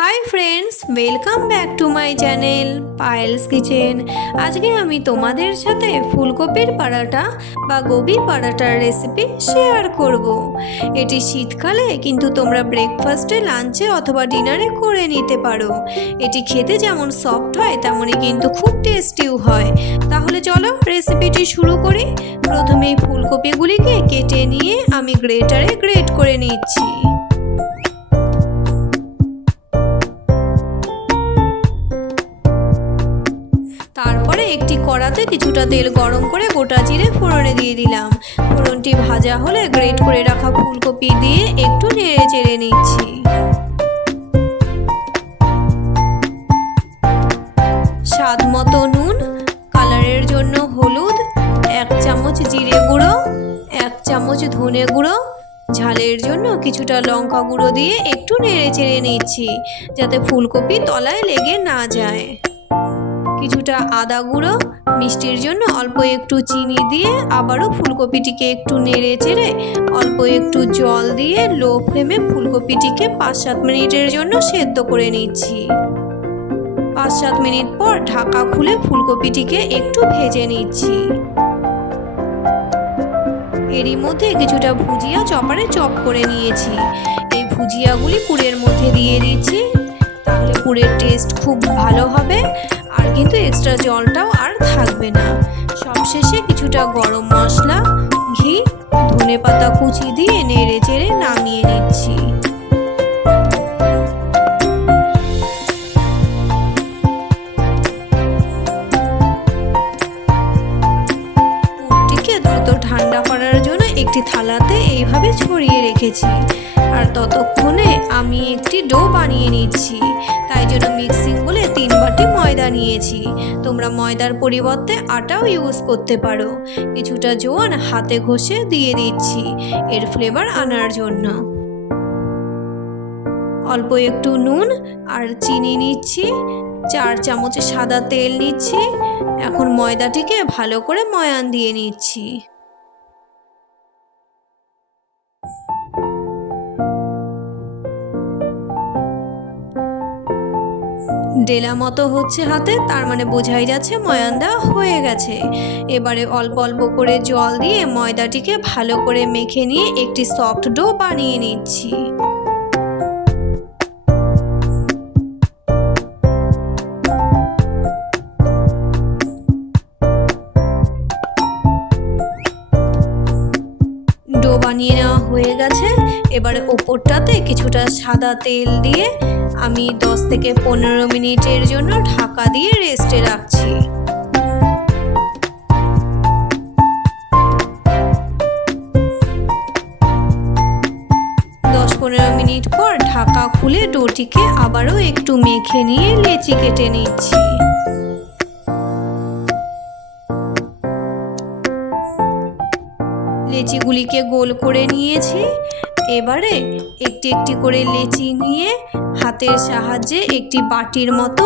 Hi friends, welcome back to my channel Payel's kitchen. আজকে আমি তোমাদের সাথে ফুলকপির পরাটা বা গোবি পরাটার রেসিপি শেয়ার করব। এটি শীতকালে কিন্তু তোমরা ব্রেকফাস্টে, লাঞ্চে অথবা ডিনারে করে নিতে পারো। এটি খেতে যেমন সফট হয় তেমনই কিন্তু খুব টেস্টিও হয়। তাহলে চলো রেসিপিটি শুরু করি। প্রথমেই ফুলকপিগুলিকে কেটে নিয়ে আমি গ্রেটারে গ্রেট করে নিচ্ছি। তারপরে একটি কড়াতে কিছুটা তেল গরম করে গোটা জিরে ফোড়নে দিয়ে দিলাম। ফোড়নটি ভাজা হলে গ্রেট করে রাখা ফুলকপি দিয়ে একটু নেড়ে চেড়ে নিচ্ছি। স্বাদ মতো নুন, কালারের জন্য হলুদ, 1 চামচ জিরে গুঁড়ো, 1 চামচ ধনে গুঁড়ো, ঝালের জন্য কিছুটা লঙ্কা গুঁড়ো দিয়ে একটু নেড়ে চেড়ে নিচ্ছি যাতে ফুলকপি তলায় লেগে না যায়। কিছুটা আদা গুঁড়ো, মিষ্টির জন্য অল্প একটু চিনি দিয়ে আবারও ফুলকপিটিকে একটু নেড়ে চেড়ে অল্প একটু জল দিয়ে লো ফ্লেমে ফুলকপিটিকে 5-7 মিনিটের জন্য সেদ্ধ করে নিচ্ছি। 5-7 মিনিট পর ঢাকা খুলে ফুলকপিটিকে একটু ভেজে নিচ্ছি। এরই মধ্যে কিছুটা ভুজিয়া চপারে চপ করে নিয়েছি। এই ভুজিয়াগুলি পুরের মধ্যে দিয়ে দিচ্ছি, তাহলে পুরের টেস্ট খুব ভালো হবে আর কিন্তু এক্সট্রা জলটাও আর থাকবে না। সবশেষে কিছুটা গরম মশলা, ঘি, ধনেপাতা কুচি দিয়ে নেড়ে চেড়ে নামিয়ে নিচ্ছি। পুরটিকে দ্রুত ঠান্ডা করার জন্য একটি থালাতে এইভাবে ছড়িয়ে রেখেছি। আর ততক্ষণে আমি একটি ডো বানিয়ে নিচ্ছি। তাই জন্য মিক্সিং বলে 3 বাটি ময়দা নিয়েছি। তোমরা ময়দার পরিবর্তে আটাও ইউজ করতে পারো। কিছুটা জোয়ান হাতে ঘষে দিয়ে দিচ্ছি এর ফ্লেভার আনার জন্য। অল্প একটু নুন আর চিনি নিচ্ছি। 4 চামচ সাদা তেল নিচ্ছি। এখন ময়দাটিকে ভালো করে ময়ান দিয়ে নিচ্ছি। ডেলা মতো হচ্ছে হাতে, তার মানে বোঝাই যাচ্ছে ময়ান দেওয়া হয়ে গেছে। এবারে অল্প অল্প করে জল দিয়ে ময়দাটিকে ভালো করে মেখে নিয়ে একটি সফট ডো বানিয়ে নিচ্ছি। ডো বানিয়ে নেওয়া হয়ে গেছে। এবারে ওপরটাতে কিছুটা সাদা তেল দিয়ে আমি 10 থেকে 15 মিনিটের জন্য ঢাকা দিয়ে রেস্টে রাখছি। 10-15 মিনিট পর ঢাকা খুলে ডোটিকে আবারও একটু মেখে নিয়ে লেচি কেটে নিচ্ছি। লেচিগুলিকে গোল করে নিয়েছি। এবারে একটি একটি করে লেচি নিয়ে হাতের সাহায্যে একটি বাটির মতো